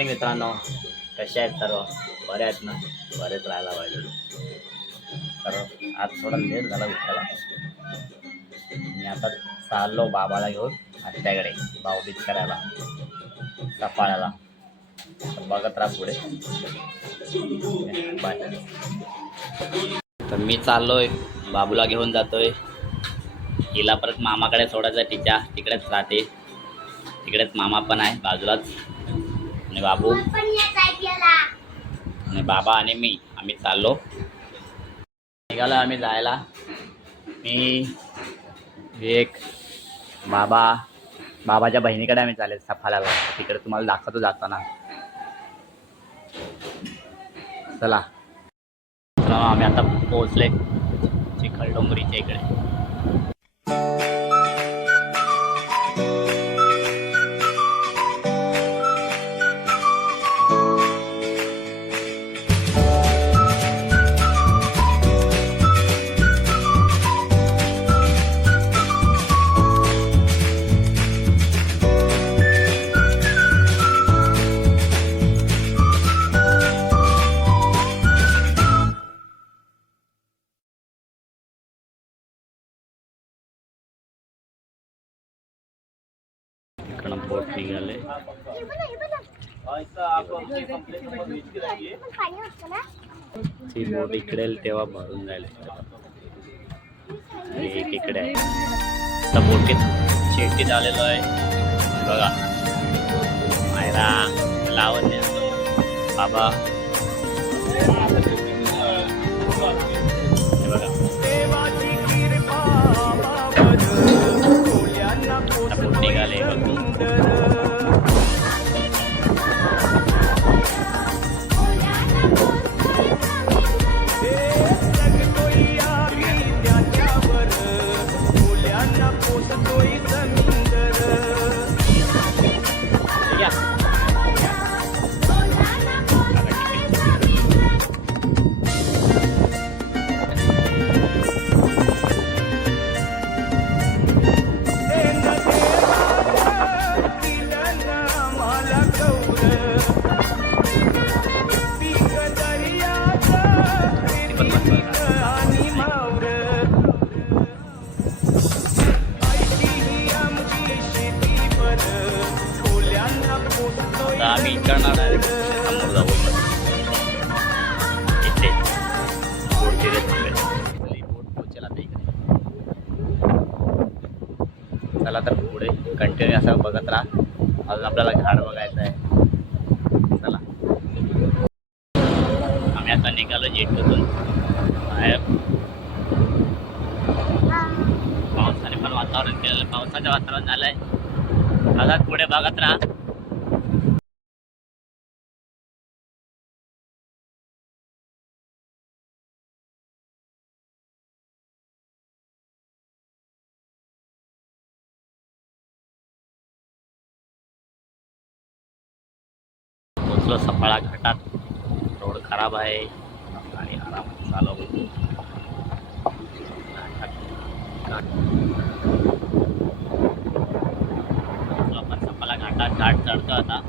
Morning मित्रांनो, कसे आहेत सर्व? बरे आहेत ना? बरेच राहायला पाहिजे. तर आज थोडा लेट झाला उठायला. मी आता चाललो बाबाला घेऊन आत्याकडे भाऊबीज करायला, सफाळ्याला. बघत राहा पुढे. बाय. तर मी चाललोय, बाबूला घेऊन जातोय. हिला परत मामाकडे सोडायचं, तिकडेच राहते. तिकडेच मामा पण आहे बाजूलाच. आणि बाबू आणि बाबा आणि मी आम्ही चाललो. निघालो आम्ही जायला. मी एक बाबाच्या बहिणीकडे आम्ही चालेल सफाळ्याला. तिकडे तुम्हाला दाखवतो जाताना. चला आम्ही आता पोहोचले चिखलडोंगरीच्या इकडे. इकडं बोट निघाले. ती बोट इकडे तेव्हा भरून जायला. एक इकडे आहे. आता बोटीत शेती झालेलो आहे बघा. मायरा, लावण्य, बाबा बघा. बोट निघाले आम्ही इकडनं डायरेक्ट समोर जाऊ. इथे बोट तिथे थांबेल. बोट पोचेल आता इकडे. चला तर पुढे कंटिन्यू असं बघत राहा. अजून आपल्याला घाट बघायचं आहे. चला आम्ही आता निघालो जेटून बाहेर. पावसाने पण वातावरण केलेलं, पावसाचं वातावरण झालं आहे. असाच पुढे बघत राहा. पोचलो सफाळा घाटात. रोड खराब आहे आणि आरामात चालव. आपण सफाळा घाटात घाट चढतो आता.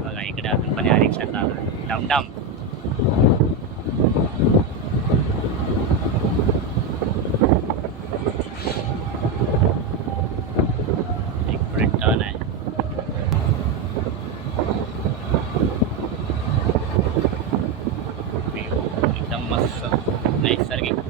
बघा इकडे अजून पण या रिक्षा चालू आहे. डमडम. टर्न आहे. एकदम मस्त नैसर्गिक.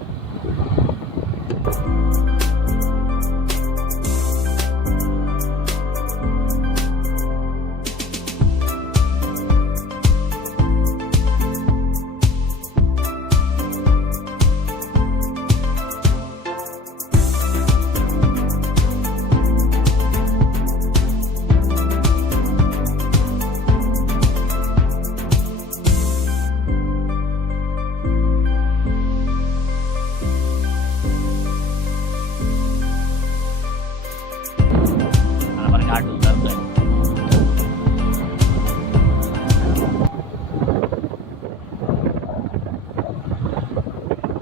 घाट उतरतोय.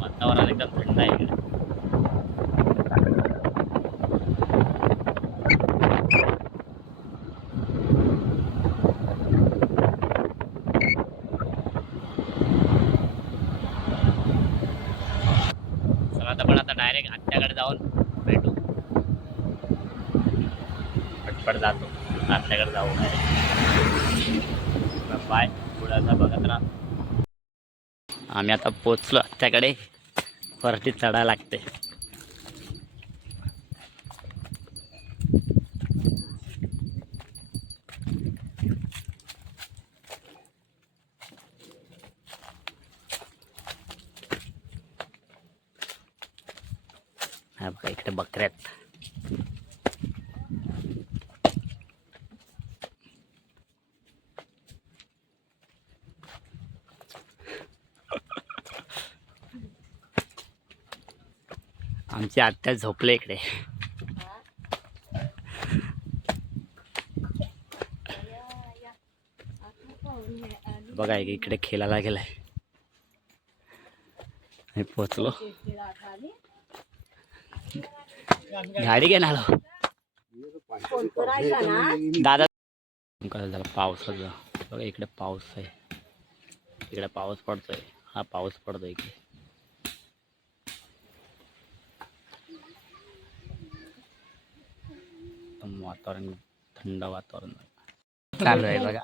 वातावरण एकदम थंड आहे इकडे. डायरेक्ट आत्याकडे जाऊन भेटू. पटपट जातो आत्याकडे जाऊ. बाय. पुढाचा बघत राहा. आम्ही आता पोचलो आत्याकडे. वरती चढायला लागते. हा बघा इकडे बकऱ्यात. आमची आत्या झोपले इकडे. बघा इकडे खेळायला गेलाय. मी पोचलो. गाडी घेणार दादा. झालं पावसाचं. बघा इकडे पाऊस आहे. इकडे पाऊस पडतोय. हा पाऊस पडतोय इकडे. वातावरण थंड वातावरण चालू आहे बघा.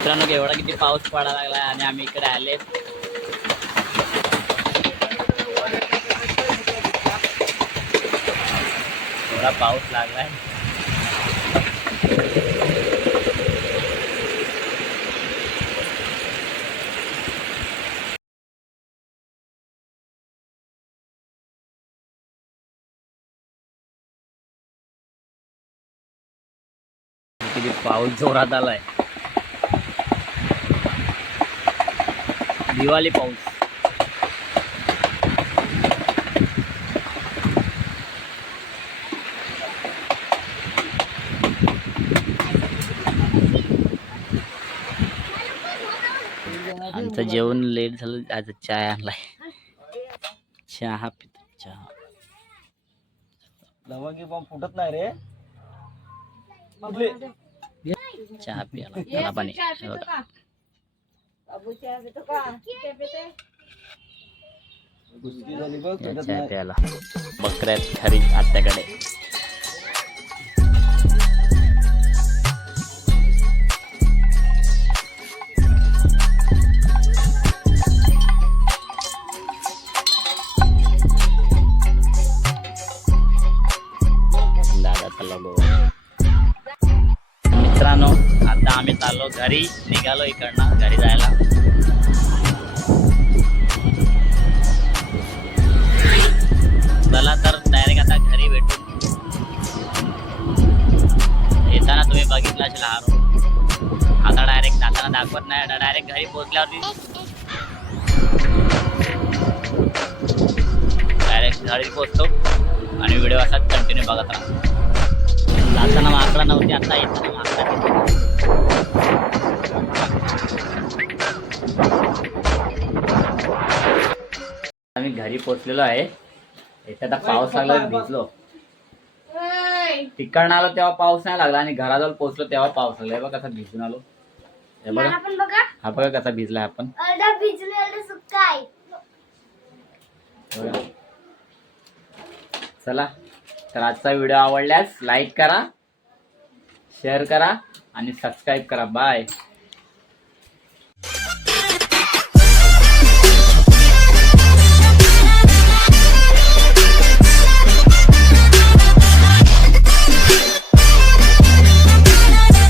मित्रांनो एवढा किती पाऊस पडायला लागलाय आणि आम्ही इकडे आले. एवढा पाऊस लागलाय. किती पाऊस जोरात आलाय. दिवाळी पाऊस. आमचं जेवण लेट झालं. आज चहा आणलाय. चहा पितो. चहा फुटत नाही रे. चहा प्यायला मला पाणी. चहा प्यायला बकऱ्यात घरी आत्याकडे. मित्रांनो आता आम्ही चाललो घरी. निघालो इकडनं घरी जायला. चला तर डायरेक्ट आता घरी भेटू. येताना तुम्ही बघितलं असेल हा रोड. आता डायरेक्ट जाताना दाखवत नाही. डायरेक्ट घरी पोहोचल्यावरती डायरेक्ट घरी पोहोचतो आणि व्हिडिओ असाच कंटिन्यू बघत राहा. जाताना माकडा नव्हती. आता येताना माकडा. आम्ही घरी पोहोचलेलो आहे. इथे आता पाऊस लागला. भिजलो. तिकडनं आलो तेव्हा पाऊस नाही लागला आणि घराजवळ पोहोचलो तेव्हा पाऊस लागला. बघा कसा भिजून आलो. हे बघा. हा बघा कसा भिजलाय आपण. चला तर आजचा व्हिडिओ आवडल्यास लाईक करा, शेअर करा आणि सबस्क्राईब करा. बाय.